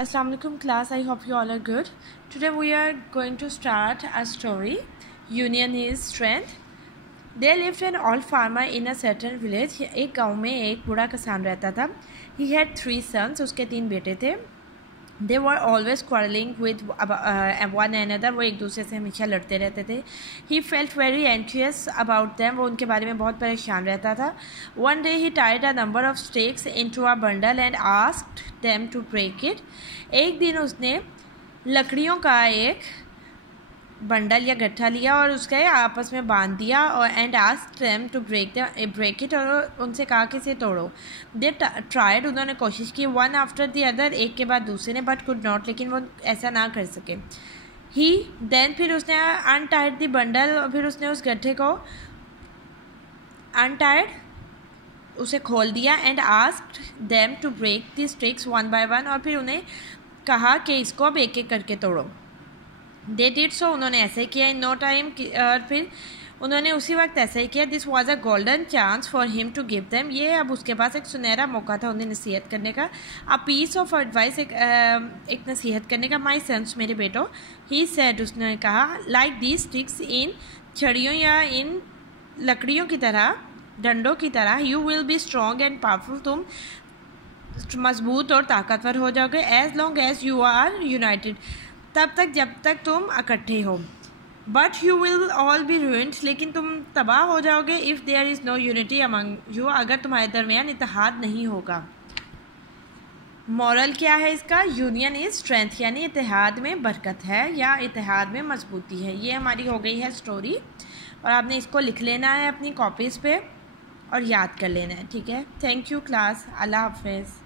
Assalamu alaikum class, I hope you all are good. Today we are going to start a story. Union is strength. There lived an old farmer in a certain village. एक गांव में एक बूढ़ा किसान रहता था. He had 3 sons. उसके 3 बेटे थे. They were always quarreling with one another. वो एक दूसरे से हमेशा लड़ते रहते थे. He felt very anxious about them. वो उनके बारे में बहुत परेशान रहता था. One day he tied a number of sticks into a bundle and asked them to break it. एक दिन उसने लकड़ियों का एक बंडल या गट्ठा लिया और उसका आपस में बांध दिया और and asked them to break it और उनसे कहा कि इसे तोड़ो. दे ट्राइड, उन्होंने कोशिश की वन आफ्टर द अदर, एक के बाद दूसरे ने, बट कुड नॉट, लेकिन वो ऐसा ना कर सके. फिर उसने अनटाइड द बंडल और फिर उसने उस गट्ठे को उसे खोल दिया and asked them to break the sticks one by one, और फिर उन्हें कहा कि इसको अब एक एक करके तोड़ो. दे डिड सो, उन्होंने ऐसा ही किया. इन नो टाइम, और फिर उन्होंने उसी वक्त ऐसा ही किया. This was a golden chance for him to give them, ये अब उसके पास एक सुनहरा मौका था उन्हें नसीहत करने का. अ पीस ऑफ एडवाइस, एक नसीहत करने का. माई सन्स, मेरे बेटो. ही सेड, उसने कहा, लाइक दीज स्टिक्स, इन छड़ियों या इन लकड़ियों की तरह, डंडों की तरह, you will be strong and powerful, तुम मजबूत और ताकतवर हो जाओगे. As long as you are united, तब तक जब तक तुम इकट्ठे हो. But you will all be ruined, लेकिन तुम तबाह हो जाओगे. If there is no unity among you, अगर तुम्हारे दरमियान इत्तेहाद नहीं होगा. मॉरल क्या है इसका? यूनियन इज़ स्ट्रेंथ, यानी इत्तेहाद में बरकत है या इत्तेहाद में मजबूती है. ये हमारी हो गई है स्टोरी और आपने इसको लिख लेना है अपनी कॉपीज़ पे और याद कर लेना है. ठीक है, थैंक यू क्लास, अल्लाह हाफिज़.